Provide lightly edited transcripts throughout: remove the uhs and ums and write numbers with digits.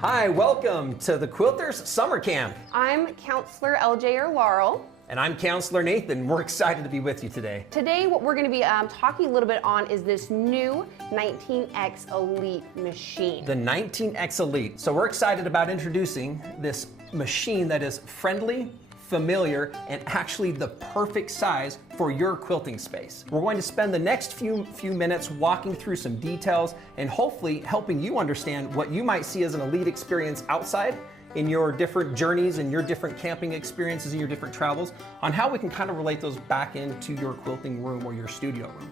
Hi, welcome to the Quilters Summer Camp. I'm Counselor LJ or Laurel. And I'm Counselor Nathan. We're excited to be with you today. Today, what we're going to be talking a little bit on is this new 19X Elite machine. The 19X Elite. So we're excited about introducing this machine that is friendly, familiar, and actually the perfect size for your quilting space. We're going to spend the next few minutes walking through some details and hopefully helping you understand what you might see as an elite experience outside in your different journeys and your different camping experiences and your different travels, on how we can kind of relate those back into your quilting room or your studio room.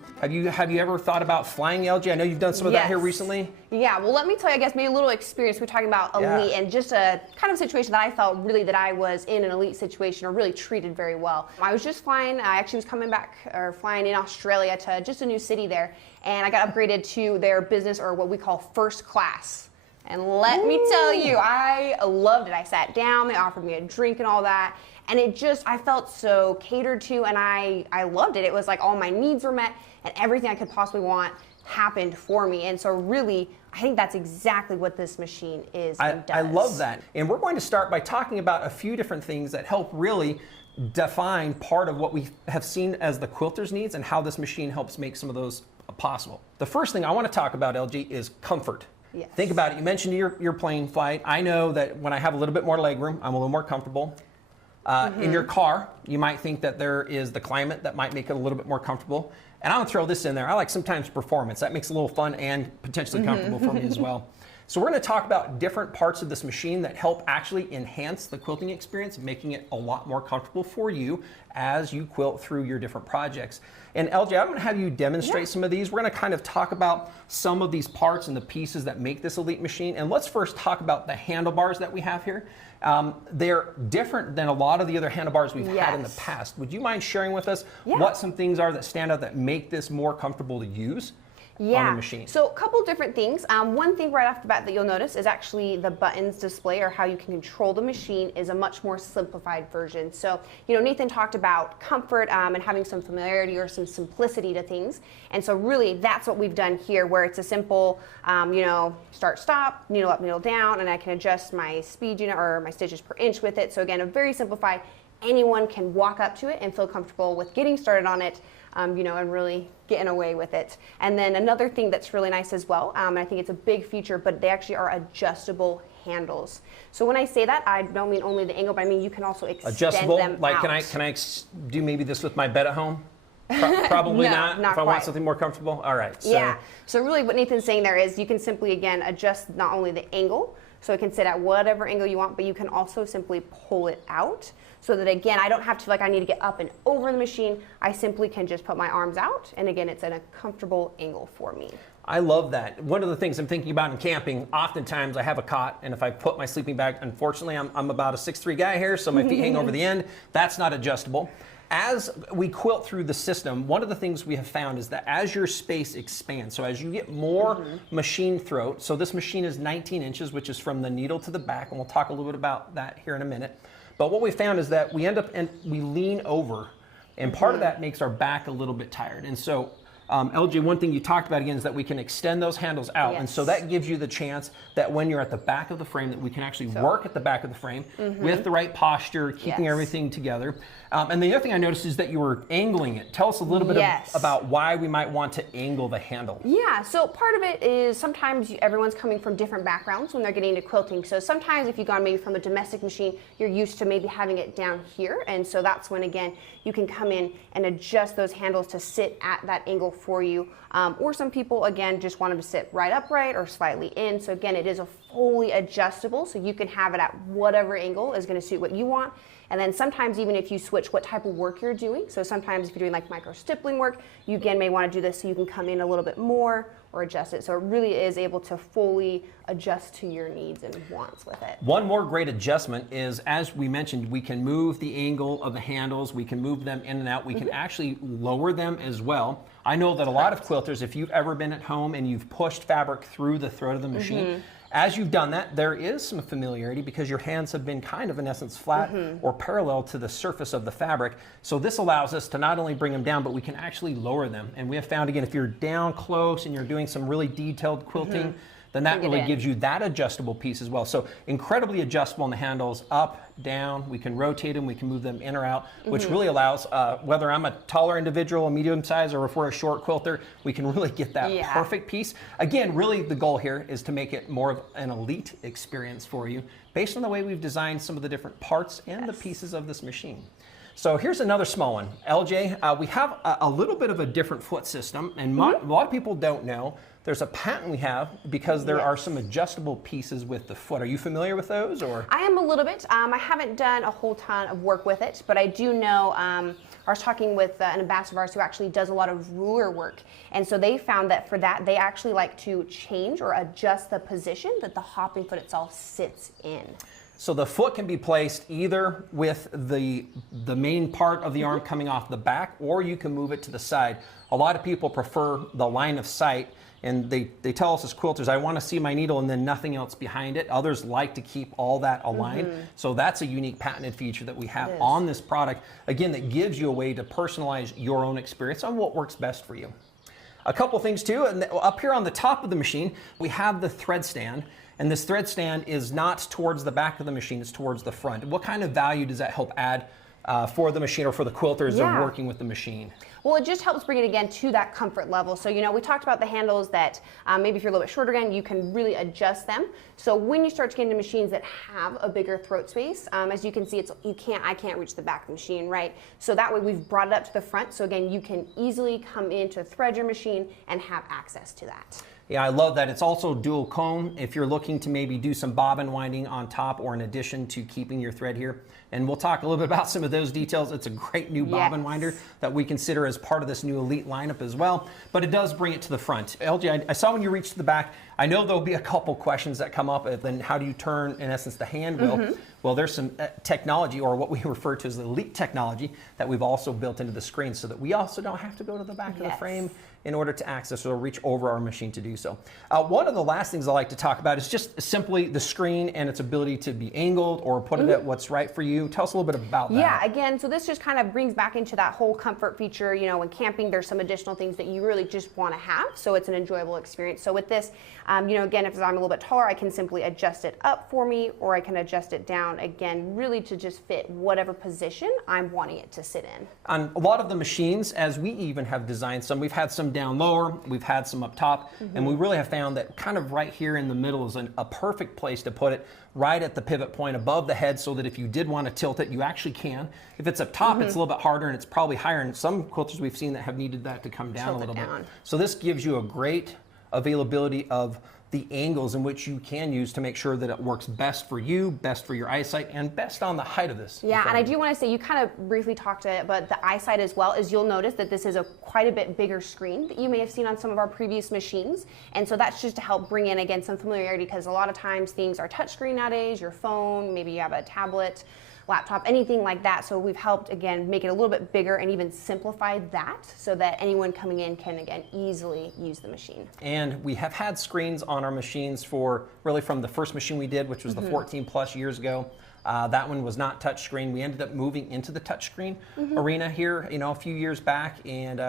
Have you ever thought about flying, LJ? I know you've done some of that here recently. Yeah, well, let me tell you, I guess maybe a little experience. We're talking about elite and just a kind of situation that I felt really that I was in an elite situation or really treated very well. I was just flying, I actually was coming back or flying in Australia to just a new city there, and I got upgraded to their business or what we call first class. And let me tell you, I loved it. I sat down, they offered me a drink and all that, and it just, I felt so catered to, and I loved it. It was like all my needs were met, and everything I could possibly want happened for me. And so really, I think that's exactly what this machine is and does. I love that. And we're going to start by talking about a few different things that help really define part of what we have seen as the quilter's needs and how this machine helps make some of those possible. The first thing I want to talk about, LG, is comfort. Yes. Think about it. You mentioned your plane flight. I know that when I have a little bit more leg room, I'm a little more comfortable. In your car, you might think that there is the climate that might make it a little bit more comfortable. And I'm gonna throw this in there. I like sometimes performance. That makes it a little fun and potentially comfortable for me as well. So we're gonna talk about different parts of this machine that help actually enhance the quilting experience, making it a lot more comfortable for you as you quilt through your different projects. And LJ, I'm gonna have you demonstrate some of these. We're gonna kind of talk about some of these parts and the pieces that make this elite machine. And let's first talk about the handlebars that we have here. They're different than a lot of the other handlebars we've had in the past. Would you mind sharing with us what some things are that stand out that make this more comfortable to use? On the machine? So a couple different things. One thing right off the bat that you'll notice is actually the buttons display or how you can control the machine is a much more simplified version. So, you know, Nathan talked about comfort and having some familiarity or some simplicity to things. And so really that's what we've done here, where it's a simple, you know, start, stop, needle up, needle down, and I can adjust my speed unit or my stitches per inch with it. So again, a very simplified, anyone can walk up to it and feel comfortable with getting started on it. You know, and really getting away with it. And then another thing that's really nice as well, and I think it's a big feature, but they actually are adjustable handles. So when I say that, I don't mean only the angle, but I mean you can also extend adjustable, them like out. can I do maybe this with my bed at home? Probably not. If I want something more comfortable. All right. So. Yeah. So really, what Nathan's saying there is you can simply again adjust not only the angle, so it can sit at whatever angle you want, but you can also simply pull it out. So that again, I don't have to feel like I need to get up and over the machine. I simply can just put my arms out, and again, it's at a comfortable angle for me. I love that. One of the things I'm thinking about in camping, oftentimes I have a cot, and if I put my sleeping bag, unfortunately, I'm about a 6'3" guy here, so my feet hang over the end. That's not adjustable. As we quilt through the system, one of the things we have found is that as your space expands, so as you get more machine throat, so this machine is 19 inches, which is from the needle to the back, and we'll talk a little bit about that here in a minute. But what we found is that we end up and we lean over, and part of that makes our back a little bit tired. And so, LJ, one thing you talked about again is that we can extend those handles out, and so that gives you the chance that when you're at the back of the frame, that we can actually work at the back of the frame with the right posture, keeping everything together. And the other thing I noticed is that you were angling it. Tell us a little bit about why we might want to angle the handle. Yeah, so part of it is sometimes everyone's coming from different backgrounds when they're getting into quilting. So sometimes if you've gone maybe from a domestic machine, you're used to maybe having it down here. And so that's when, again, you can come in and adjust those handles to sit at that angle for you. Or some people, again, just want them to sit right upright or slightly in. So again, it is a fully adjustable, so you can have it at whatever angle is going to suit what you want. And then sometimes even if you switch what type of work you're doing, so sometimes if you're doing like micro stippling work, you again may want to do this so you can come in a little bit more or adjust it. So it really is able to fully adjust to your needs and wants with it. One more great adjustment is, as we mentioned, we can move the angle of the handles, we can move them in and out, we can actually lower them as well. I know that a lot of quilters, if you've ever been at home and you've pushed fabric through the throat of the machine, as you've done that, there is some familiarity because your hands have been kind of, in essence, flat or parallel to the surface of the fabric. So this allows us to not only bring them down, but we can actually lower them. And we have found, again, if you're down close and you're doing some really detailed quilting, then that really gives you that adjustable piece as well. So incredibly adjustable on the handles, up, down. We can rotate them, we can move them in or out, which really allows, whether I'm a taller individual, a medium size, or if we're a short quilter, we can really get that perfect piece. Again, really the goal here is to make it more of an elite experience for you based on the way we've designed some of the different parts and the pieces of this machine. So here's another small one. LJ, we have a little bit of a different foot system, and a lot of people don't know. There's a patent we have because there are some adjustable pieces with the foot. Are you familiar with those? Or I am a little bit. I haven't done a whole ton of work with it, but I do know, I was talking with an ambassador of ours who actually does a lot of ruler work. And so they found that for that, they actually like to change or adjust the position that the hopping foot itself sits in. So the foot can be placed either with the main part of the arm coming off the back, or you can move it to the side. A lot of people prefer the line of sight, and they tell us as quilters, I want to see my needle and then nothing else behind it. Others like to keep all that aligned. So that's a unique patented feature that we have on this product, again, that gives you a way to personalize your own experience on what works best for you. A couple things too, and up here on the top of the machine, we have the thread stand. And this thread stand is not towards the back of the machine, it's towards the front. What kind of value does that help add for the machine or for the quilters that are working with the machine? Well, it just helps bring it again to that comfort level. So, you know, we talked about the handles that maybe if you're a little bit shorter again, you can really adjust them. So when you start to get into machines that have a bigger throat space, as you can see, I can't reach the back of the machine, right? So that way we've brought it up to the front. So again, you can easily come in to thread your machine and have access to that. Yeah, I love that. It's also dual comb if you're looking to maybe do some bobbin winding on top or in addition to keeping your thread here. And we'll talk a little bit about some of those details. It's a great new bobbin winder that we consider as part of this new elite lineup as well. But it does bring it to the front. LJ, I saw when you reached to the back, I know there'll be a couple questions that come up. Then how do you turn, in essence, the hand wheel? Well, there's some technology, or what we refer to as the elite technology, that we've also built into the screen so that we also don't have to go to the back of the frame in order to access or reach over our machine to do so. One of the last things I like to talk about is just simply the screen and its ability to be angled or put it at what's right for you. Tell us a little bit about that. Yeah, again, so this just kind of brings back into that whole comfort feature. You know, when camping, there's some additional things that you really just want to have, so it's an enjoyable experience. So with this, you know, again, if I'm a little bit taller, I can simply adjust it up for me, or I can adjust it down, again, really to just fit whatever position I'm wanting it to sit in. On a lot of the machines, as we even have designed some, we've had some down lower, we've had some up top, and we really have found that kind of right here in the middle is a perfect place to put it, right at the pivot point above the head, so that if you did want to tilt it, you actually can. If it's up top, it's a little bit harder and it's probably higher, and some quilters we've seen that have needed that to come down a little bit. So this gives you a great availability of the angles in which you can use to make sure that it works best for you, best for your eyesight, and best on the height of this. Yeah, and I do want to say, you kind of briefly talked about the eyesight as well, is you'll notice that this is quite a bit bigger screen that you may have seen on some of our previous machines. And so that's just to help bring in, again, some familiarity, because a lot of times things are touchscreen nowadays, your phone, maybe you have a tablet, laptop, anything like that. So we've helped, again, make it a little bit bigger and even simplify that so that anyone coming in can, again, easily use the machine. And we have had screens on our machines for really from the first machine we did, which was the 14 plus years ago. That one was not touchscreen. We ended up moving into the touchscreen arena here, you know, a few years back. And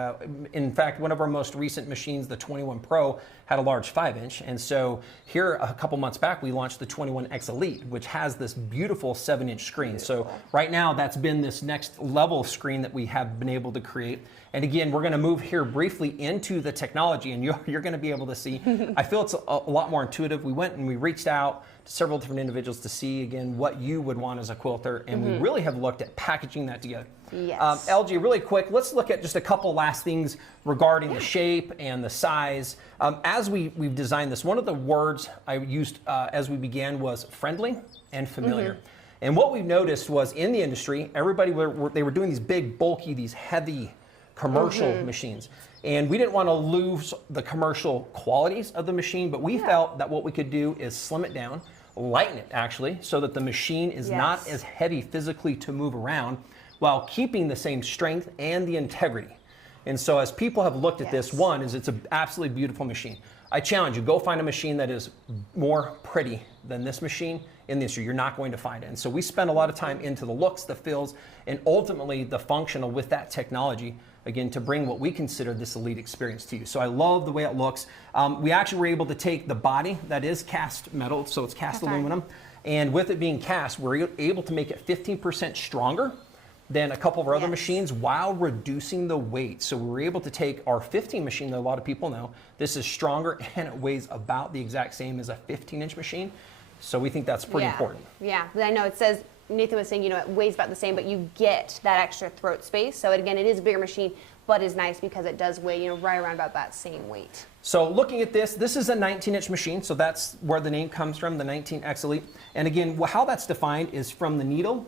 in fact, one of our most recent machines, the 21 Pro, had a large 5-inch. And so here, a couple months back, we launched the 21X Elite, which has this beautiful 7-inch screen. So right now, that's been this next level screen that we have been able to create. And again, we're going to move here briefly into the technology, and you're going to be able to see. I feel it's a lot more intuitive. We went and we reached out to several different individuals to see, again, what you would want as a quilter, and we really have looked at packaging that together. Yes. LG, really quick, let's look at just a couple last things regarding the shape and the size. As we've designed this, one of the words I used as we began was friendly and familiar. And what we've noticed was in the industry, everybody, they were doing these big, bulky, these heavy commercial machines. And we didn't want to lose the commercial qualities of the machine, but we felt that what we could do is slim it down, lighten it actually, so that the machine is not as heavy physically to move around, while keeping the same strength and the integrity. And so as people have looked at this, one is it's an absolutely beautiful machine. I challenge you, go find a machine that is more pretty than this machine in the industry. You're not going to find it. And so we spend a lot of time into the looks, the feels, and ultimately the functional with that technology. again, to bring what we consider this elite experience to you. So I love the way it looks. We actually were able to take the body that is cast metal, so it's cast aluminum, and with it being cast, we're able to make it 15% stronger than a couple of our other machines while reducing the weight. So we were able to take our 15 machine that a lot of people know. This is stronger and it weighs about the exact same as a 15-inch machine. So we think that's pretty important. Yeah, I know it says, Nathan was saying, you know, it weighs about the same, but you get that extra throat space. So again, it is a bigger machine, but is nice because it does weigh, you know, right around about that same weight. So looking at this, this is a 19-inch machine, so that's where the name comes from, the 19X Elite. And again, how that's defined is from the needle,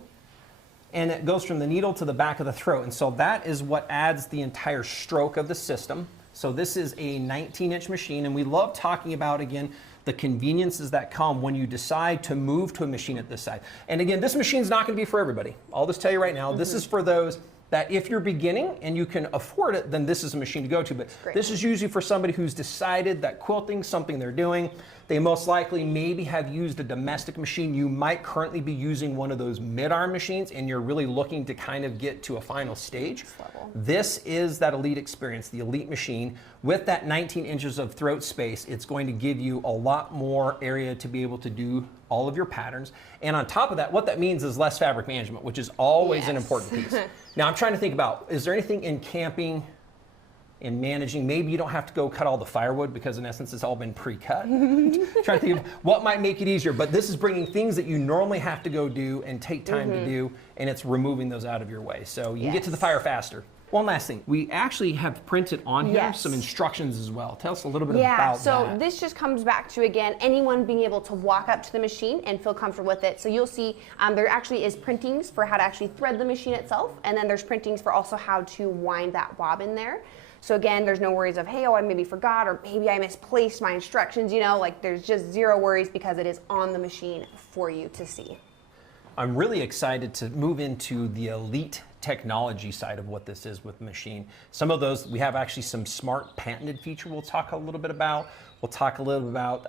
and it goes from the needle to the back of the throat. And so that is what adds the entire stroke of the system. So this is a 19-inch machine, and we love talking about, again, the conveniences that come when you decide to move to a machine at this size. And again, this machine's not gonna be for everybody. I'll just tell you right now, this is for those that if you're beginning and you can afford it, then this is a machine to go to. But this is usually for somebody who's decided that quilting's something they're doing. They most likely maybe have used a domestic machine. You might currently be using one of those mid-arm machines and you're really looking to kind of get to a final stage. This is that elite experience, the elite machine. With that 19 inches of throat space, it's going to give you a lot more area to be able to do all of your patterns. And on top of that, what that means is less fabric management, which is always an important piece. Now I'm trying to think about, is there anything in camping, in managing, maybe you don't have to go cut all the firewood because in essence it's all been pre-cut. Trying to think of what might make it easier, but this is bringing things that you normally have to go do and take time to do, and it's removing those out of your way. So you can get to the fire faster. One last thing, we actually have printed on here some instructions as well. Tell us a little bit about that. So this just comes back to, again, anyone being able to walk up to the machine and feel comfortable with it. So you'll see there actually is printings for how to actually thread the machine itself, and then there's printings for also how to wind that bobbin there. So again, there's no worries of, hey, oh, I maybe forgot, or maybe I misplaced my instructions, you know, like there's just zero worries because it is on the machine for you to see. I'm really excited to move into the elite technology side of what this is with the machine. Some of those, we have actually some smart patented feature we'll talk a little bit about. We'll talk a little bit about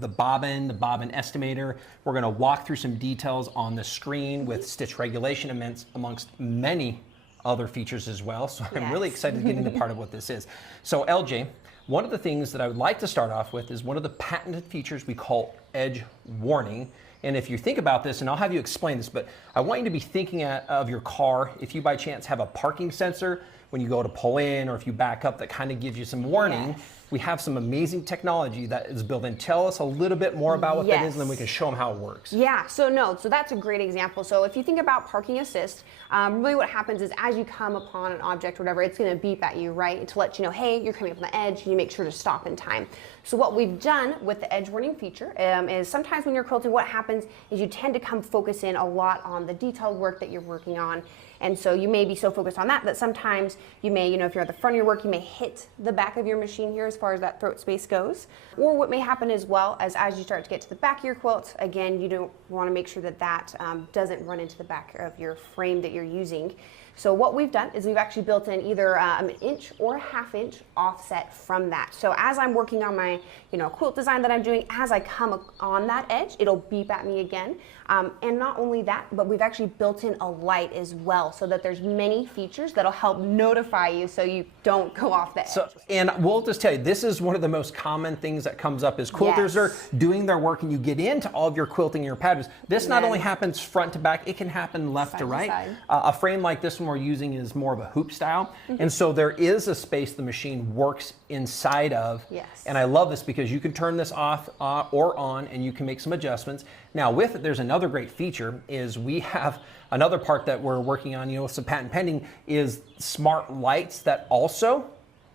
the bobbin estimator. We're gonna walk through some details on the screen with stitch regulation amongst many other features as well. So I'm really excited to get into part of what this is. So LJ, one of the things that I would like to start off with is one of the patented features we call edge warning. And if you think about this, and I'll have you explain this, but I want you to be thinking of your car, if you by chance have a parking sensor when you go to pull in, or if you back up, that kind of gives you some warning. We have some amazing technology that is built in. Tell us a little bit more about what that is, and then we can show them how it works. Yeah, so that's a great example. So if you think about parking assist, really what happens is as you come upon an object or whatever, it's gonna beep at you, right? To let you know, hey, you're coming up on the edge, and you make sure to stop in time. So what we've done with the edge warning feature is sometimes when you're quilting, what happens is you tend to come focus in a lot on the detailed work that you're working on. And so you may be so focused on that sometimes you may, you know, if you're at the front of your work, you may hit the back of your machine here as far as that throat space goes. Or what may happen as well as you start to get to the back of your quilt, again, you don't want to make sure that that doesn't run into the back of your frame that you're using. So what we've done is we've actually built in either an inch or a ½ inch offset from that. So as I'm working on my, you know, quilt design that I'm doing, as I come on that edge, it'll beep at me again. And not only that, but we've actually built in a light as well, so that there's many features that'll help notify you so you don't go off the edge. So, and we'll just tell you, this is one of the most common things that comes up is quilters are doing their work and you get into all of your quilting and your patterns. This not only happens front to back, it can happen left to right. A frame like this one we're using is more of a hoop style. And so there is a space the machine works inside of. And I love this because you can turn this off or on, and you can make some adjustments. Now with it, there's another great feature is we have another part that we're working on, you know, some patent pending, is smart lights that also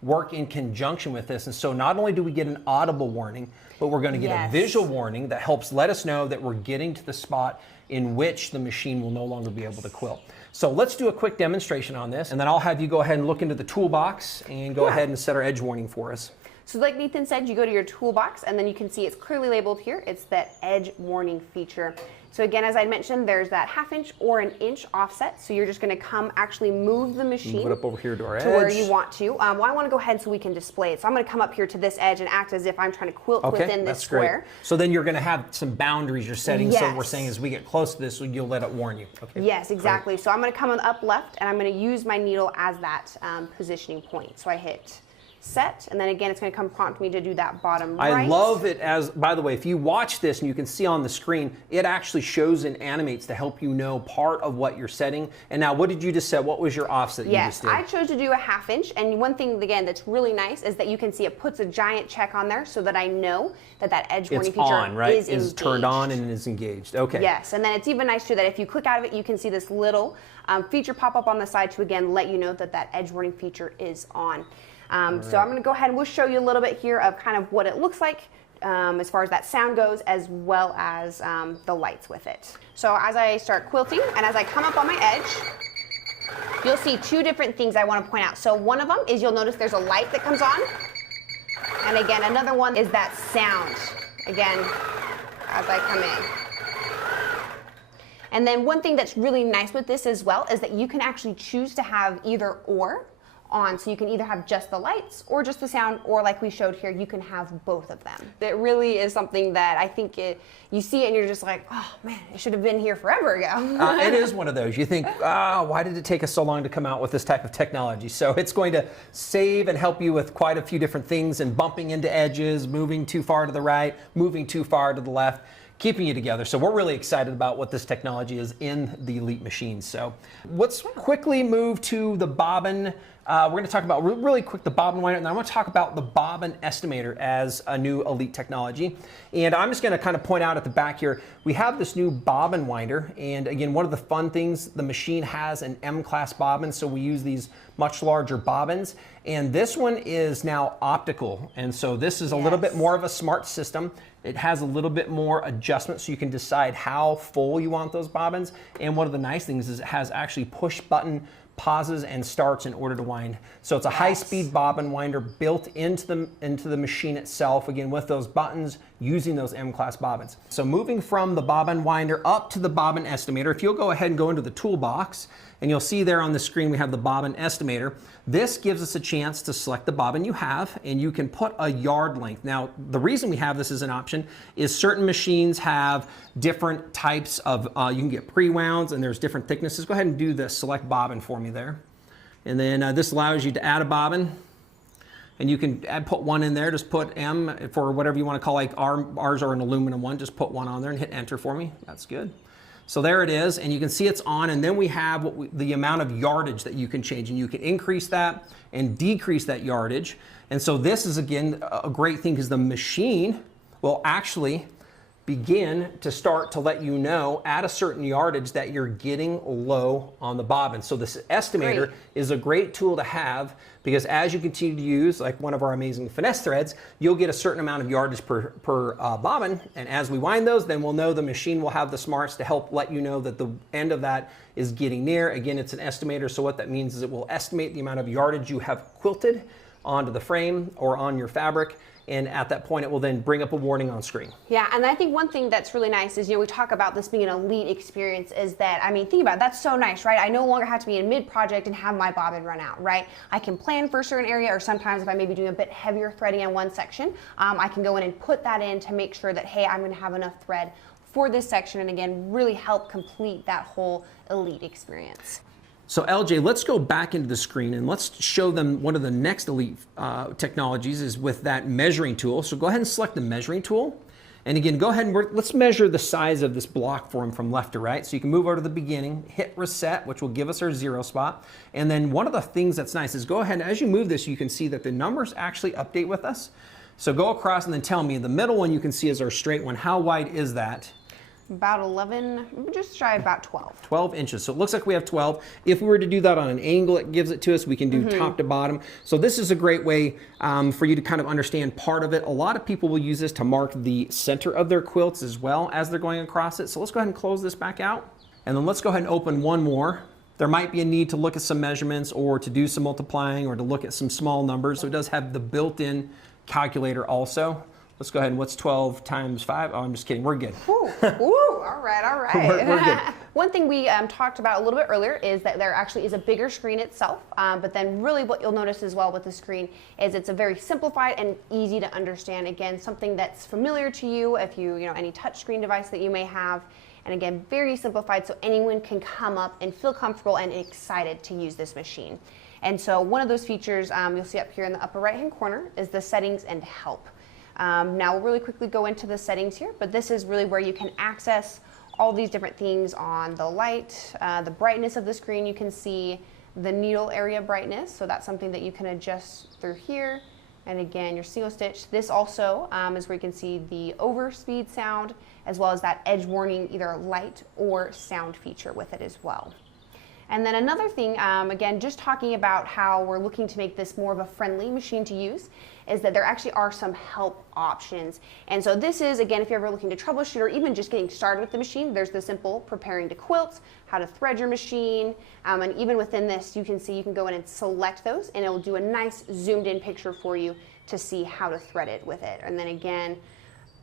work in conjunction with this. And so not only do we get an audible warning, but we're going to get a visual warning that helps let us know that we're getting to the spot in which the machine will no longer be able to quilt. So let's do a quick demonstration on this, and then I'll have you go ahead and look into the toolbox and go ahead and set our edge warning for us. So like Nathan said, you go to your toolbox and then you can see it's clearly labeled here. It's that edge warning feature. So again, as I mentioned, there's that 1/2 inch or an inch offset. So you're just going to come actually move the machine Move it up over here to our edge. to where you want to. Well, I want to go ahead so we can display it. So I'm going to come up here to this edge and act as if I'm trying to quilt within this square. Great. So then you're going to have some boundaries you're setting. Yes. So we're saying as we get close to this, you'll let it warn you. Okay. Yes, exactly. Great. So I'm going to come on the up left, and I'm going to use my needle as that positioning point. So I hit set, and then again it's going to come prompt me to do that bottom right. I love it as, by the way, if you watch this and you can see on the screen, it actually shows and animates to help you know part of what you're setting. And now what did you just set? What was your offset you just did? I chose to do a 1/2 inch, and one thing again that's really nice is that you can see it puts a giant check on there so that I know that that edge warning feature on, right? is engaged. Turned on and is engaged. Okay. Yes, and then it's even nice too that if you click out of it, you can see this little feature pop up on the side to again let you know that that edge warning feature is on. So I'm going to go ahead and we'll show you a little bit here of kind of what it looks like as far as that sound goes, as well as the lights with it. So as I start quilting and as I come up on my edge, you'll see two different things I want to point out. So one of them is you'll notice there's a light that comes on. And again, another one is that sound, again, as I come in. And then one thing that's really nice with this as well is that you can actually choose to have either or on. So you can either have just the lights or just the sound, or like we showed here, you can have both of them. It really is something that I think you see it and you're just like, oh man, it should have been here forever ago. It is one of those. You think, why did it take us so long to come out with this type of technology? So it's going to save and help you with quite a few different things, and bumping into edges, moving too far to the right, moving too far to the left, keeping you together. So we're really excited about what this technology is in the Elite machines. So let's quickly move to the bobbin. We're going to talk about really quick the bobbin winder, and then I want to talk about the bobbin estimator as a new Elite technology. And I'm just going to kind of point out at the back here, we have this new bobbin winder. And again, one of the fun things, the machine has an M-class bobbin, so we use these much larger bobbins. And this one is now optical. And so this is a little bit more of a smart system. It has a little bit more adjustment, so you can decide how full you want those bobbins. And one of the nice things is it has actually push button pauses and starts in order to wind. So it's a high-speed bobbin winder built into the machine itself, again with those buttons, using those M-class bobbins. So moving from the bobbin winder up to the bobbin estimator, if you'll go ahead and go into the toolbox, and you'll see there on the screen we have the bobbin estimator. This gives us a chance to select the bobbin you have, and you can put a yard length. Now, the reason we have this as an option is certain machines have different types of, you can get pre-wounds and there's different thicknesses. Go ahead and do the select bobbin for me there. And then this allows you to add a bobbin. And you can put one in there, just put M for whatever you want to call, like ours are an aluminum one, just put one on there and hit enter for me. That's good. So there it is, and you can see it's on, and then we have the amount of yardage that you can change, and you can increase that and decrease that yardage. And so this is, again, a great thing because the machine will actually begin to start to let you know at a certain yardage that you're getting low on the bobbin. So this estimator is a great tool to have, because as you continue to use, like one of our amazing finesse threads, you'll get a certain amount of yardage per bobbin, and as we wind those, then we'll know the machine will have the smarts to help let you know that the end of that is getting near. Again, it's an estimator, so what that means is it will estimate the amount of yardage you have quilted onto the frame or on your fabric, and at that point it will then bring up a warning on screen. Yeah, and I think one thing that's really nice is, we talk about this being an elite experience, is that, I mean, think about it, that's so nice, right? I no longer have to be in mid-project and have my bobbin run out, right? I can plan for a certain area, or sometimes if I may be doing a bit heavier threading in one section, I can go in and put that in to make sure that, hey, I'm gonna have enough thread for this section, and again, really help complete that whole elite experience. So LJ, let's go back into the screen and let's show them one of the next Elite technologies is with that measuring tool. So go ahead and select the measuring tool. And again, go ahead and let's measure the size of this block for him from left to right. So you can move over to the beginning, hit reset, which will give us our 0 spot. And then one of the things that's nice is go ahead and as you move this, you can see that the numbers actually update with us. So go across and then tell me, the middle one you can see is our straight one. How wide is that? About 11, just shy about 12. 12 inches. So it looks like we have 12. If we were to do that on an angle, it gives it to us. We can do top to bottom. So this is a great way for you to kind of understand part of it. A lot of people will use this to mark the center of their quilts as well as they're going across it. So let's go ahead and close this back out. And then let's go ahead and open one more. There might be a need to look at some measurements or to do some multiplying or to look at some small numbers. So it does have the built-in calculator also. Let's go ahead and what's 12 times 5? Oh, I'm just kidding. We're good. Ooh, ooh, all right, all right. We're good. One thing we talked about a little bit earlier is that there actually is a bigger screen itself, but then really what you'll notice as well with the screen is it's a very simplified and easy to understand. Again, something that's familiar to you if you know, any touchscreen device that you may have. And again, very simplified so anyone can come up and feel comfortable and excited to use this machine. And so one of those features you'll see up here in the upper right-hand corner is the settings and help. Now we'll really quickly go into the settings here, but this is really where you can access all these different things on the light, the brightness of the screen. You can see the needle area brightness, so that's something that you can adjust through here. And again, your single stitch. This also is where you can see the overspeed sound, as well as that edge warning, either light or sound feature with it as well. And then another thing, again, just talking about how we're looking to make this more of a friendly machine to use, is that there actually are some help options. And so this is, again, if you're ever looking to troubleshoot or even just getting started with the machine, there's the simple preparing to quilt, how to thread your machine, and even within this, you can see you can go in and select those, and it will do a nice zoomed in picture for you to see how to thread it with it. And then again,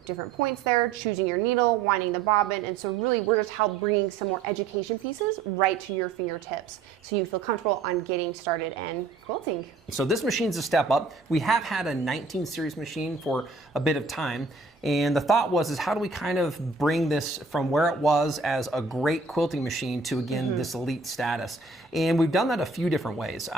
different points there, choosing your needle, winding the bobbin, and so really we're just help bringing some more education pieces right to your fingertips so you feel comfortable on getting started and quilting. So this machine's a step up. We have had a 19 series machine for a bit of time, and the thought was how do we kind of bring this from where it was as a great quilting machine to, again, this elite status. And we've done that a few different ways.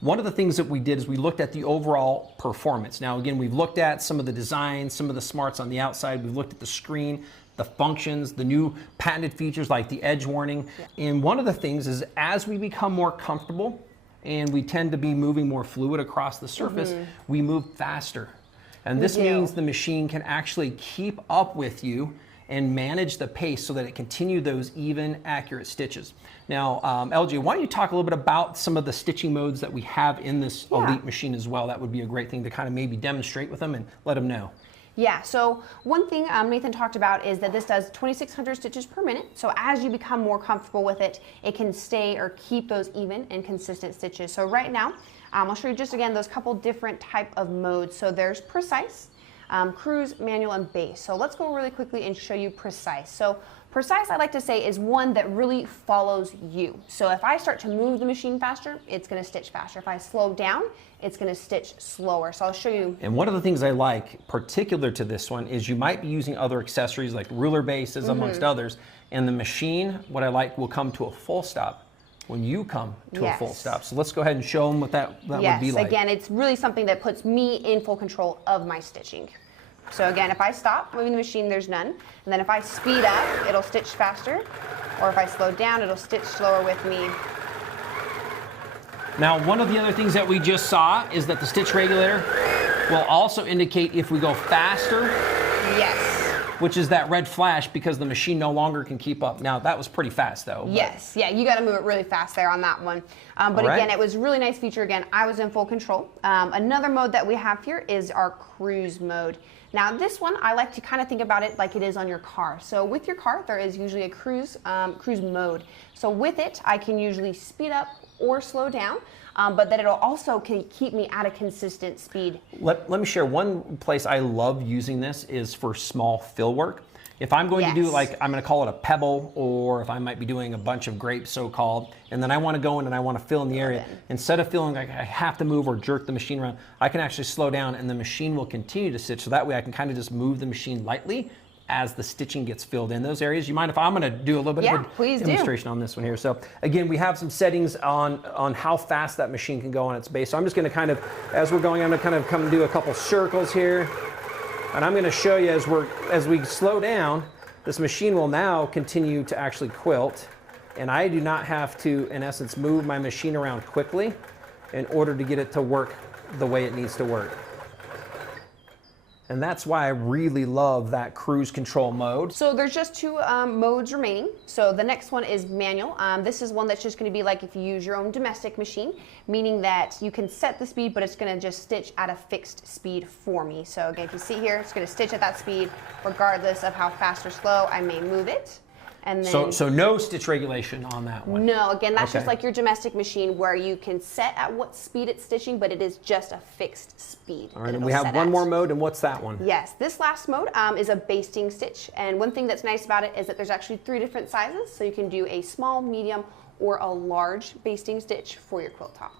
One of the things that we did is we looked at the overall performance. Now, again, we've looked at some of the designs, some of the smarts on the outside. We've looked at the screen, the functions, the new patented features like the edge warning. Yeah. And one of the things is as we become more comfortable and we tend to be moving more fluid across the surface, we move faster. And this means the machine can actually keep up with you and manage the pace so that it continue those even, accurate stitches. Now, LJ, why don't you talk a little bit about some of the stitching modes that we have in this elite machine as well? That would be a great thing to kind of maybe demonstrate with them and let them know. Yeah, so one thing Nathan talked about is that this does 2,600 stitches per minute. So as you become more comfortable with it, it can stay or keep those even and consistent stitches. So right now, I'll show you just again those couple different type of modes. So there's precise, cruise, manual, and base. So let's go really quickly and show you precise. So precise, I like to say, is one that really follows you. So if I start to move the machine faster, it's going to stitch faster. If I slow down, it's going to stitch slower. So I'll show you. And one of the things I like particular to this one is you might be using other accessories like ruler bases amongst others, and the machine, what I like, will come to a full stop when you come to a full stop. So let's go ahead and show them what that would be like. Again, it's really something that puts me in full control of my stitching. So again, if I stop moving the machine, there's none. And then if I speed up, it'll stitch faster. Or if I slow down, it'll stitch slower with me. Now, one of the other things that we just saw is that the stitch regulator will also indicate if we go faster. Yes. Which is that red flash because the machine no longer can keep up. Now, that was pretty fast though. Yes, yeah, you got to move it really fast there on that one. But again, it was a really nice feature. Again, I was in full control. Another mode that we have here is our cruise mode. Now this one, I like to kind of think about it like it is on your car. So with your car, there is usually a cruise mode. So with it, I can usually speed up or slow down, but that it'll also can keep me at a consistent speed. Let me share one place I love using this is for small fill work. If I'm going to do, like, I'm going to call it a pebble, or if I might be doing a bunch of grapes, so-called, and then I want to go in and I want to fill in the area, instead of feeling like I have to move or jerk the machine around, I can actually slow down and the machine will continue to stitch. So that way I can kind of just move the machine lightly as the stitching gets filled in those areas. You mind if I'm going to do a little bit of a demonstration on this one here? So again, we have some settings on how fast that machine can go on its base. So I'm just going to kind of, as we're going, I'm going to kind of come and do a couple circles here. And I'm going to show you as we slow down, this machine will now continue to actually quilt. And I do not have to, in essence, move my machine around quickly in order to get it to work the way it needs to work. And that's why I really love that cruise control mode. So there's just two modes remaining. So the next one is manual. This is one that's just going to be like if you use your own domestic machine, meaning that you can set the speed, but it's going to just stitch at a fixed speed for me. So again, if you see here, it's going to stitch at that speed, regardless of how fast or slow I may move it. And then, so no stitch regulation on that one? No, again, that's Okay. just like your domestic machine where you can set at what speed it's stitching, but it is just a fixed speed. All right, and we have one more mode, and what's that one? Yes, this last mode is a basting stitch. And one thing that's nice about it is that there's actually 3 different sizes. So you can do a small, medium, or a large basting stitch for your quilt tops.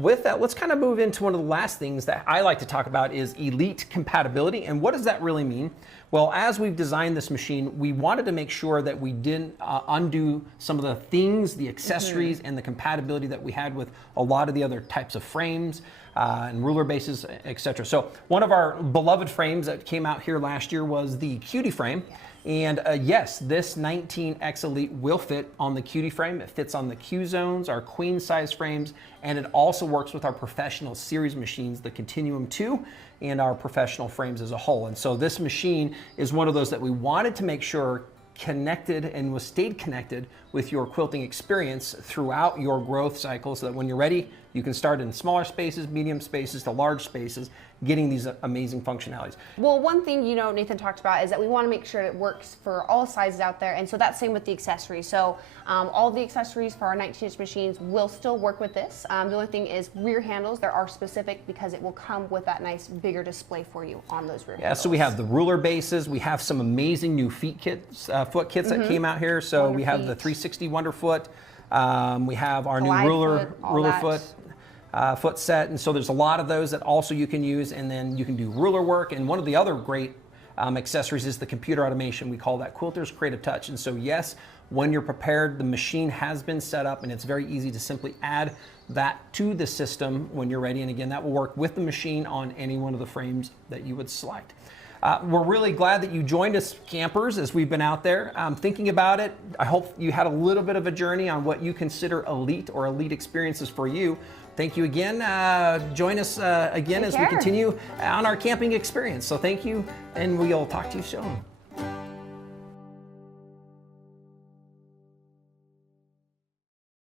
With that, let's kind of move into one of the last things that I like to talk about is elite compatibility. And what does that really mean? Well, as we've designed this machine, we wanted to make sure that we didn't undo some of the things, the accessories, and the compatibility that we had with a lot of the other types of frames and ruler bases, etc. So one of our beloved frames that came out here last year was the Cutie frame. And yes, this 19X Elite will fit on the Cutie frame. It fits on the Q zones, our queen size frames, and it also works with our professional series machines, the Continuum 2, and our professional frames as a whole. And so this machine is one of those that we wanted to make sure connected and stayed connected with your quilting experience throughout your growth cycle, so that when you're ready, you can start in smaller spaces, medium spaces to large spaces, getting these amazing functionalities. Well, one thing, you know, Nathan talked about is that we want to make sure it works for all sizes out there. And so that's same with the accessories. So all the accessories for our 19-inch machines will still work with this. The only thing is rear handles, there are specific because it will come with that nice bigger display for you on those rear handles. Yeah, so we have the ruler bases. We have some amazing new foot kits that came out here. So Wonder we have feet. the 360 Wonder Foot. We have our Glide new ruler foot, all that. foot. Foot set, and so there's a lot of those that also you can use, and then you can do ruler work. And one of the other great accessories is the computer automation. We call that Quilter's Creative Touch. And so yes, when you're prepared, the machine has been set up, and it's very easy to simply add that to the system when you're ready. And again, that will work with the machine on any one of the frames that you would select. We're really glad that you joined us, campers, as we've been out there thinking about it. I hope you had a little bit of a journey on what you consider elite or elite experiences for you. Thank you again. Join us again as we continue on our camping experience. So thank you, and we'll talk to you soon.